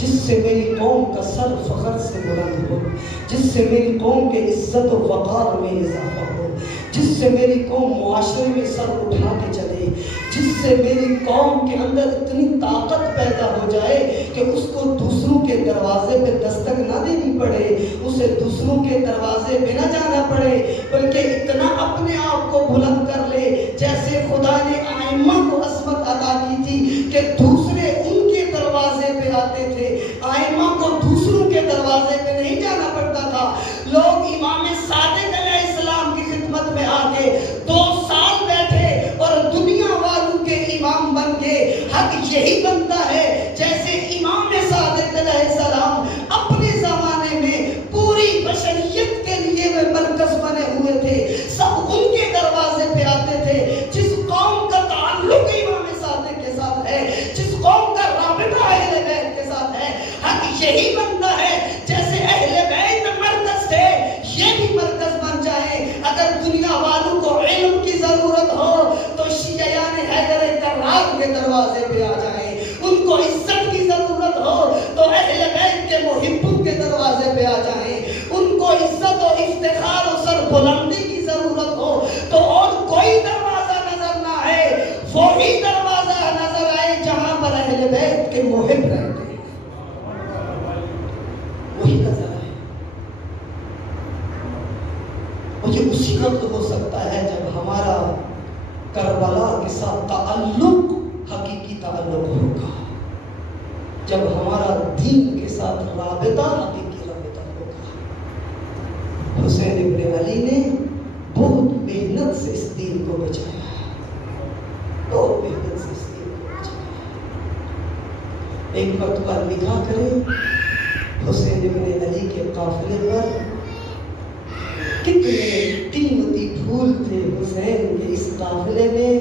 جس سے میری قوم کا سر فخر سے بلند ہو، جس سے میری قوم کے عزت و وقار میں اضافہ ہو، جس سے میری قوم معاشرے میں سر اٹھا کے چلے، جس سے میری قوم کے اندر اتنی طاقت پیدا ہو جائے کہ اس کو دوسروں کے دروازے پہ دستک نہ دینی پڑے، اسے دوسروں کے دروازے پہ نہ جانا پڑے، بلکہ اتنا اپنے آپ کو بلند کر لے جیسے خدا نے ائمہ کو عصمت عطا کی تھی کہ دوسرے ان کے دروازے پہ آتے تھے، ائمہ کو دوسروں کے دروازے پہ نہیں جانا پڑتا تھا۔ لوگ امام صادق علیہ السلام کی خدمت میں آ کے 2 سال بیٹھے اور دنیا والوں کے امام بن گئے۔ حق یہی بنتا ہے جیسے امام صادق علیہ السلام اپنے زمانے میں پوری بشریت کے لیے وہ مرکز بنے ہوئے تھے، سب ان کے دروازے پہ آتے تھے۔ جس قوم کا تعلق امام صادق کے ساتھ ہے، جس قوم کا رابطہ اہل بیت کے ساتھ ہے، حق یہی بنتا ہے جیسے اہل بیت مرکز تھے یہ بھی مرکز بن جائیں۔ اگر دنیا والوں کو علم کی ضرورت ہو تو شیعیان حیدر کرار کے دروازے پہ آ جائیں، ان کو عزت کی ضرورت ہو تو اہل بیت کے محبوں کے دروازے پہ آ جائیں، ان کو عزت و افتخار و سر بلندی کی ضرورت ہو تو اور کوئی دروازہ نظر نہ آئے، وہی دروازہ نظر آئے جہاں پر اہل بیت کے محب رہتے ہیں، وہی نظر آئے۔ اور یہ اسی وقت ہو سکتا ہے جب ہمارا کربلا کے ساتھ تعلق حقیقی تعلق ہوگا، جب ہمارا دین کے ساتھ رابطہ حقیقی رابطہ ہوگا۔ حسین ابن علی نے بہت محنت سے اس دین کو بچایا، بہت محنت سے اس دین کو بچایا۔ ایک مرتبہ لکھا کریں حسین ابن علی کے قافلے پر کتنے قیمتی پھول تھے حسین کے اس قافلے میں،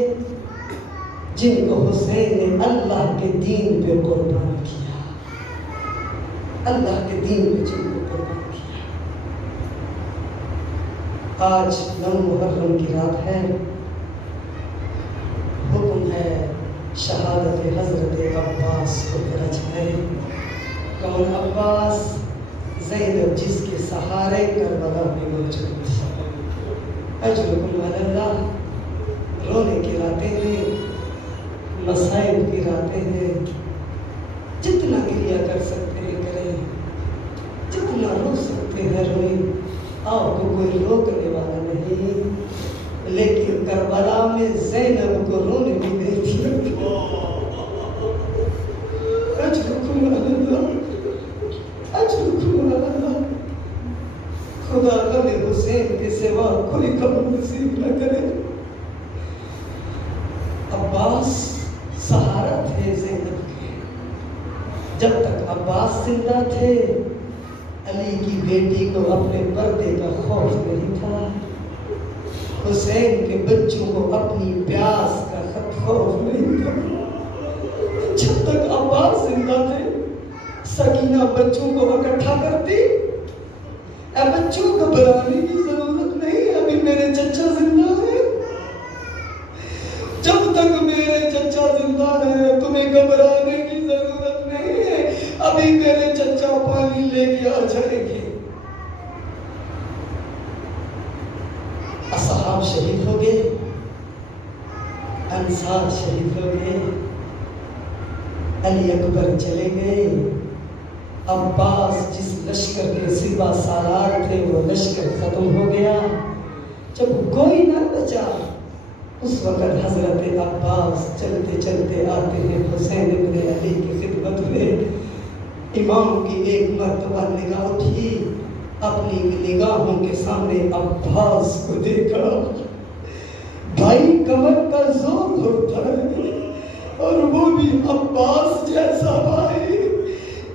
جن کو حسین نے اللہ کے دین پہ قربان کیا، اللہ کے دین پہ جن کو قربان کیا۔ آج 9 محرم کی رات ہے، حکم ہے شہادت حضرت عباس کو درج ہے۔ کون عباس؟ زینب جس کے سہارے کربلا میں موجود تھی۔ اجرکم علی اللہ، رونے کی راتیں ہیں، مصائب کی راتیں ہیں، جتنا گریہ کر سکتے ہیں کریں، جتنا رو سکتے ہیں روئیں، آپ کو کوئی روکنے والا نہیں، لیکن کربلا میں زینب کو رونے بھی نہیں دیا۔ اجرکم علی اللہ، اجرکم علی اللہ، خدا غم حسین کے سوا کوئی غم نصیب نہ کرے۔ عباس سہارا تھے زینب کے، جب تک عباس زندہ تھے علی کی بیٹی کو اپنے پردے کا خوف نہیں تھا، حسین کے بچوں کو اپنی پیاس کا خوف نہیں تھا۔ جب تک عباس زندہ تھے سکینہ بچوں کو اکٹھا کرتی، اے بچوں گھبرانے کی ضرورت نہیں، ابھی میرے چچا زندہ ہے، جب تک میرے چچا زندہ ہے تمہیں گھبرانے کی ضرورت نہیں ہے، ابھی میرے چچا پانی لے کے آ جائیں گے۔ اصحاب شہید ہو گئے، انصار شہید ہو گئے، علی اکبر چلے گئے، عباس جس لشکر کے سپہ سالار تھے وہ لشکر ختم ہو گیا۔ جب کوئی نہ بچا اس وقت حضرت عباس چلتے چلتے آتے ہیں حسین ابن علی کی خدمت میں۔ امام کی ایک مرتبہ نگاہ اٹھی، اپنی نگاہوں کے سامنے عباس کو دیکھا، بھائی کمر کا زور ہوتا ہے اور وہ بھی عباس جیسا بھائی،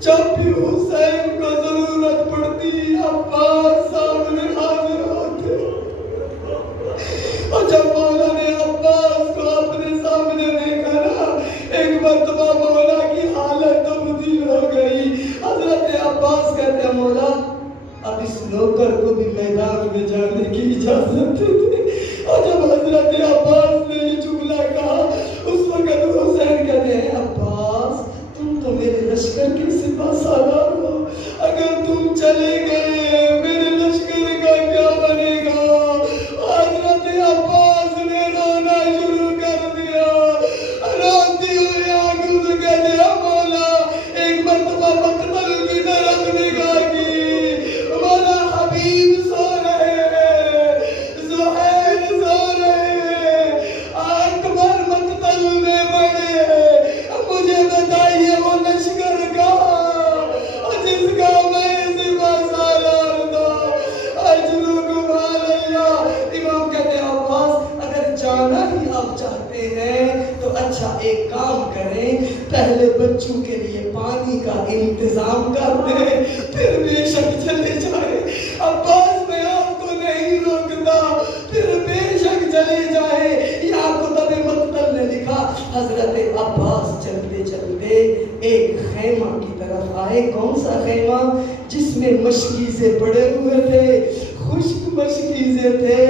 جب بھی حسین کو ضرورت پڑتی عباس سامنے حاضر ہوتے، اور جب مولا نے عباس کو اپنے سامنے دیکھا نا، ایک مرتبہ مولا کی حالت تبدیل ہو گئی۔ حضرت عباس کہتے ہیں مولا اب اس نوکر کو بھی میدان میں جانے کی اجازت دیتے، اور جب حضرت عباس نے یہ جملہ کہا اس وقت حسین کہتے ہیں عباس تم تو میرے لشکر کے سپاہ آپ چاہتے ہیں تو اچھا ایک کام کریں، پہلے بچوں کے لیے پانی کا انتظام کر دیں، پھر بے شک چلے جائیں۔ عباس میں آپ کو نہیں روکتا، پھر بے شک چلے جائیں۔ یہاں کتب مقتل نے لکھا حضرت عباس چلتے چلتے ایک خیمہ کی طرف آئے۔ کون سا خیمہ؟ جس میں مشکیزیں پڑے ہوئے تھے، خشک مشکیزیں تھے،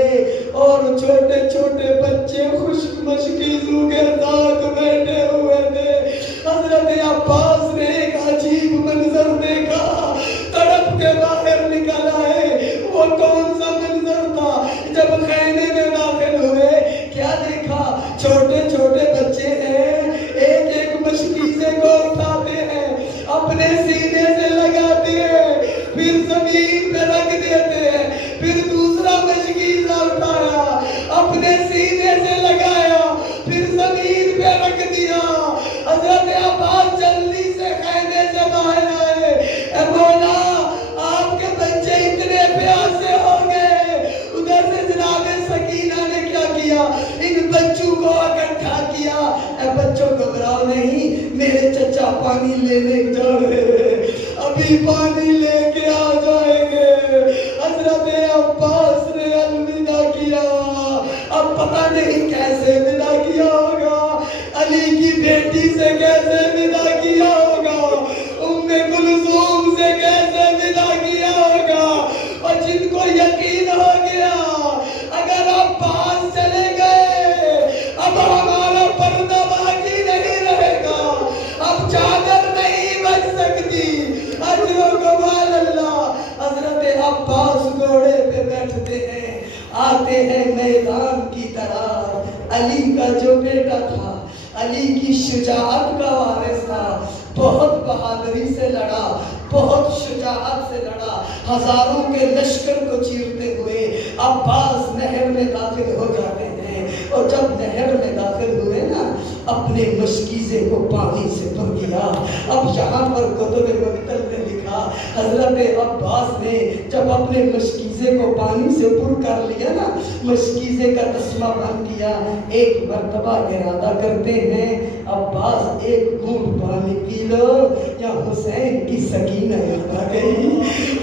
اور چھوٹے چھوٹے بچے خشک مشکیزوں کے ساتھ بیٹھے ہوئے تھے۔ حضرت عباس نے ایک عجیب منظر دیکھا، تڑپ کے باہر نکل آئے۔ وہ کون سا منظر تھا؟ جب خیمے میں داخل ہوئے کیا دیکھا؟ چھوٹے چھوٹے بچے ہیں، ایک ایک مشکیزے کو اٹھاتے ہیں، اپنے سینے سے لگاتے ہیں، پھر زمین پہ رکھ دیتے ہیں، پھر دوسرا مشکیزہ اٹھایا، اپنے سینے سے لگایا، پھر زمین پہ رکھ دیا۔ حضرت عباس جلدی سے خیمے سے باہر آئے۔ اے مولا، آپ کے بچے اتنے پیاسے ہو گئے۔ ادھر سے جناب سکینہ نے کیا کیا؟ ان بچوں کو اکٹھا کیا۔ اے بچوں گھبراؤ نہیں، میرے چچا پانی لینے جا رہے ہیں، ابھی پانی لے کے آ جائیں گے۔ حضرت عباس نے الوداع کیا۔ اب پتہ نہیں کیسے ودا کیا ہوگا، علی کی بیٹی سے کیسے ودا کیا ہوگا، ام کلثوم سے کیسے ودا کیا ہوگا، اور جن کو یقین ہو گیا اگر عباس چلے گئے اب ہمارا پردہ باقی نہیں رہے گا، اب چادر نہیں بچ سکتی۔ اجر و کمال اللہ۔ حضرت عباس گھوڑے پہ بیٹھتے ہیں، آتے ہیں میدان کی طرف۔ علی کا جو بیٹا تھا، علی کی شجاعت کا وارث تھا، بہت بہادری سے لڑا، بہت شجاعت سے لڑا، ہزاروں کے لشکر کو چیرتے ہوئے عباس نہر میں داخل ہو جاتے ہیں۔ اور جب نہر میں داخل ہوئے نا، اپنے مشکیزے کو پانی سے بھر دیا۔ اب یہاں پر کتب مقتل نے لکھا حضرت عباس نے جب اپنے مشکیزے کو پانی سے پر کر لیا نا، مشکیزے کا تسمہ بند کیا، ایک مرتبہ ارادہ کرتے ہیں عباس ایک گھونٹ پانی پی لو یا حسین کی سکینہ یاد آ گئی،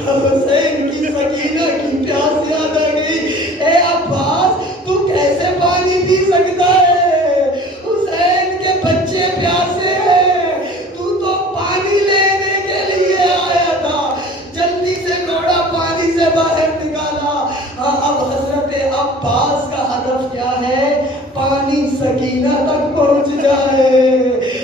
حسین کی سکینہ کی پیاس یاد آ گئی۔ اے عباس، تو کیسے پانی پی سکتا ہے؟ حسین کے بچے پیاسے ہیں، تو پانی لینے کے لیے آیا تھا، جلدی سے گھوڑا پانی سے باہر نکالا۔ اب حضرت عباس کا ہدف کیا ہے؟ پانی سکینہ تک پہنچ جائے۔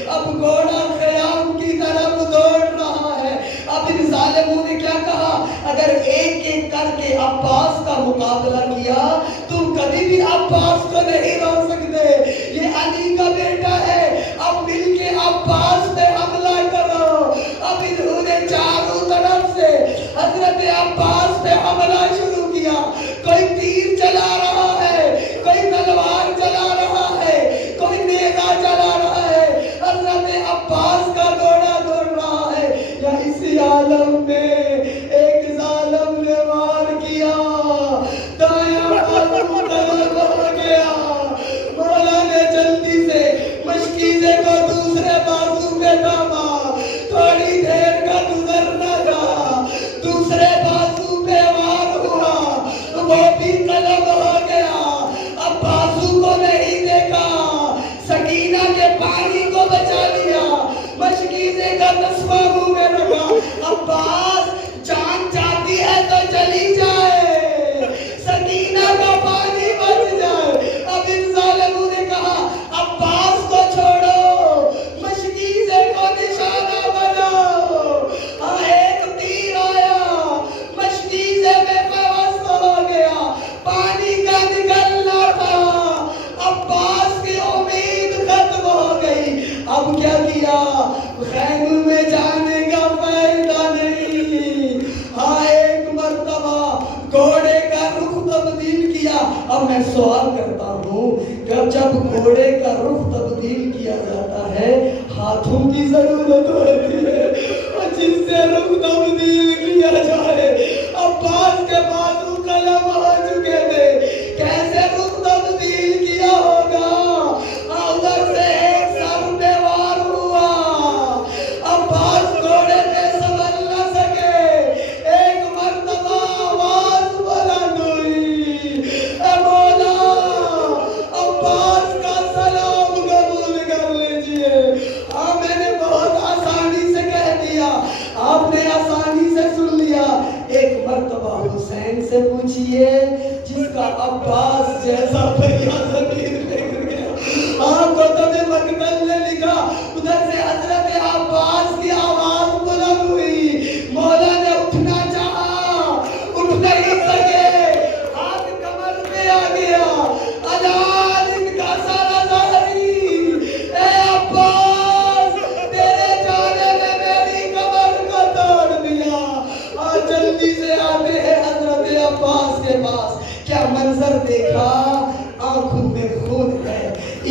اب گھوڑا خیام کی طرف دوڑ رہا ہے۔ اب ان ظالموں نے کیا کہا؟ اگر ایک ایک کر کے عباس کا مقابلہ کیا تم کبھی بھی عباس کو نہیں روک سکتے، یہ علی کا بیٹا ہے، اب مل کے عباس پہ حملہ کرو۔ اب انہوں نے چاروں طرف سے حضرت عباس پہ حملہ شروع کیا، کوئی تیر چلا رہا ہے، کوئی تلوار چلا رہا ہے، کوئی نیزہ چلا رہا ہے، حضرت عباس کا گھوڑا دوڑ رہا ہے۔ یا اسی عالم میں ایک ظالم نے وار کیا، دایاں بازو طرف ہو گیا، مولا نے جلدی سے مشکیزے کو دوسرے بازو پہ تھاما، تھوڑی دیر کا گزرنا تھا، دوسرے بازو پہ وار ہوا، وہ بھی قلم ہو گیا۔ اب بازو کو نہیں دیکھا، سکینہ کے پانی کو بچا لیا، مشکیزے کا تسمہ منہ میں رکھا۔ عباس، جان چاہتی ہے تو چلی جائے، سکینہ کا پانی بچ جائے۔ اب ان ظالموں نے کہا عباس کو چھوڑو، مشکیزے کو نشانہ بناؤ۔ ایک تیر آیا، مشکیزے میں بوس ہو گیا، پانی کا نکلنا تھا، عباس کی امید ختم ہو گئی۔ اب کیا کیا؟ خیمے میں جانے کا فائدہ نہیں۔ ہاں، ایک مرتبہ گھوڑے کا رخ تبدیل کیا۔ اب میں سوال کرتا ہوں کہ جب گھوڑے کا رخ تبدیل کیا جاتا ہے، ہاتھوں کی ضرورت ہوتی ہے، اور جس سے رخ تبدیل کیا جائے، عباس کے بازو قلم ہو چکے تھے، کیسے رخ تبدیل کیا ہوگا؟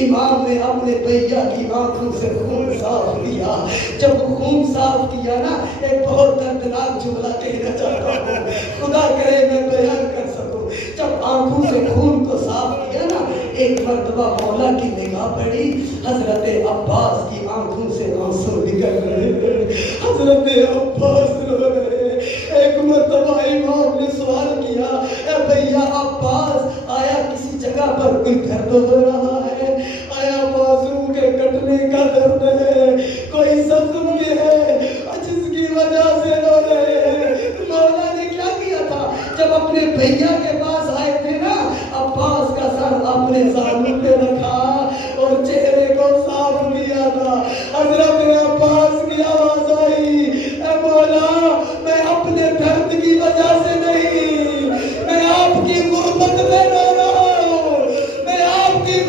امام نے اپنے بھیا کی آنکھوں سے خون صاف کیا. جب خون صاف کیا نا، ایک بہت دردناک جملہ کہنا چاہتا ہوں، خدا کرے میں بیان کر سکوں. جب آنکھوں سے خون کو صاف کیا نا، ایک مرتبہ مولا کی نگاہ پڑی، حضرت عباس کی آنکھوں سے آنسو نکل رہے ہیں، حضرت عباس رو رہے ہیں. ایک مرتبہ امام نے سوال کیا، اے بھیا عباس، آیا کسی جگہ پر کوئی درد ہو رہا ہے؟ آیا بازو کے کٹنے کا درد ہے؟ کوئی زخم کے ہے جس کی وجہ سے رو رہے ہیں؟ مولا نے کیا کیا تھا؟ جب اپنے بھیا کے پاس آئے تھے نا، عباس کا سر اپنے زانوں پہ رکھا اور چہرے کو صاف کیا تھا. حضرت عباس کی آواز آئی، اے مولا، میں اپنے درد کی وجہ سے نہیں، میں آپ کی غربت میں رو رہا ہوں، میں آپ کی